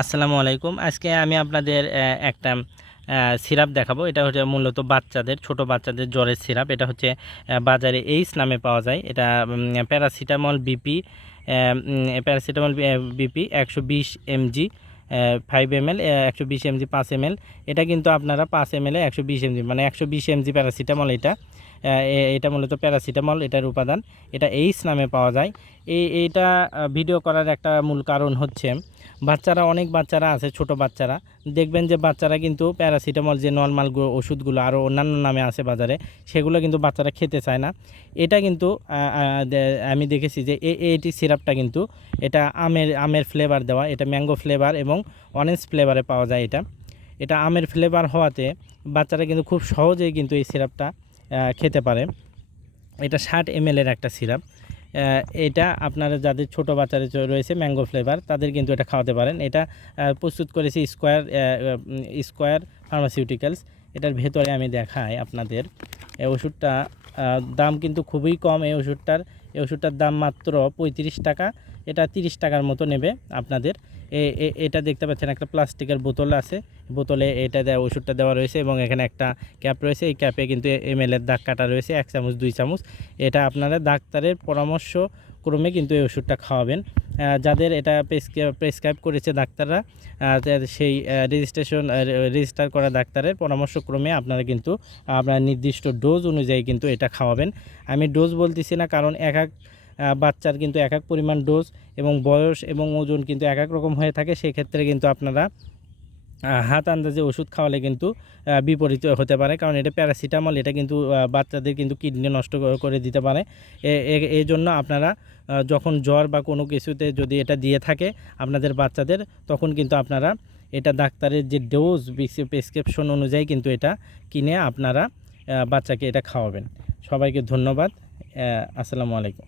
আসসালামু আলাইকুম। আজকে আমি আপনাদের একটা সিরাপ দেখাবো। এটা হচ্ছে মূলত বাচ্চাদের, ছোট বাচ্চাদের জ্বরের সিরাপ। এটা হচ্ছে বাজারে এইস নামে পাওয়া যায়। এটা paracetamol BP, paracetamol BP 120 MG, 5 ml, 120 MG, 5 ml। এটা কিন্তু আপনারা 5 ml 120 এমজি, মানে 120 এমজি প্যারাসিটামল। এটা মূলত প্যারাসিটামল, এটার উপাদান। এটা এইস নামে পাওয়া যায়। এইটা ভিডিও করার একটা মূল কারণ হচ্ছে, অনেক বাচ্চারা আছে, ছোট বাচ্চারা দেখবেন যে বাচ্চারা কিন্তু প্যারাসিটামল, যে নর্মাল ওষুধগুলো আরও অন্যান্য নামে আছে বাজারে, সেগুলো কিন্তু বাচ্চারা খেতে চায় না। এটা কিন্তু আমি দেখেছি যে এইটি সিরাপটা কিন্তু এটা আমের ফ্লেভার দেওয়া, এটা ম্যাঙ্গো ফ্লেভার এবং অরেঞ্জ ফ্লেভারে পাওয়া যায়। এটা আমের ফ্লেভার হওয়াতে বাচ্চারা কিন্তু খুব সহজেই কিন্তু এই সিরাপটা খেতে পারে। এটা 60 ml এর একটা সিরাপ। এটা আপনারা যাদের ছোট বাচ্চারা রয়েছে ম্যাঙ্গো ফ্লেভার, তাদের কিন্তু এটা খাওয়াতে পারেন। এটা প্রস্তুত করেছি স্কোয়ার ফার্মাসিউটিক্যালস। এটার ভেতরে আমি দেখাই আপনাদের। এই ওষুধটা দাম কিন্তু খুবই কম। এই ওষুধটার দাম মাত্র 35 টাকা। এটা 30 টাকার মতো নেবে আপনাদের। এটা দেখতে পাচ্ছেন, একটা প্লাস্টিকের বোতল আছে, বোতলে ওষুধটা দেওয়া রয়েছে এবং এখানে একটা ক্যাপ রয়েছে। এই ক্যাপে কিন্তু এমএলের দাগ কাটা রয়েছে, 1 চামচ 2 চামচ। এটা আপনারা ডাক্তারের পরামর্শ ক্রমে কিন্তু এই ওষুধটা খাওয়াবেন। যাদের এটা প্রেসক্রাইব করেছে ডাক্তাররা, সেই রেজিস্টার করা ডাক্তারের পরামর্শক্রমে আপনারা কিন্তু আপনার নির্দিষ্ট ডোজ অনুযায়ী কিন্তু এটা খাওয়াবেন। আমি ডোজ বলতেছি না, কারণ এক বাচ্চার কিন্তু এক পরিমাণ ডোজ এবং বয়স এবং ওজন কিন্তু এক রকম হয়ে থাকে। সেক্ষেত্রে কিন্তু আপনারা হাত আন্দাজে ওষুধ খাওয়ালে কিন্তু বিপরীত হতে পারে, কারণ এটা প্যারাসিটামল। এটা কিন্তু বাচ্চাদের কিন্তু কিডনি নষ্ট করে দিতে পারে। এই জন্য আপনারা যখন জ্বর বা কোনো কিছুতে যদি এটা দিয়ে থাকে আপনাদের বাচ্চাদের, তখন কিন্তু আপনারা এটা ডাক্তারের যে ডোজ প্রেসক্রিপশন অনুযায়ী কিন্তু এটা কিনে আপনারা বাচ্চাকে এটা খাওয়াবেন। সবাইকে ধন্যবাদ। আসসালামু আলাইকুম।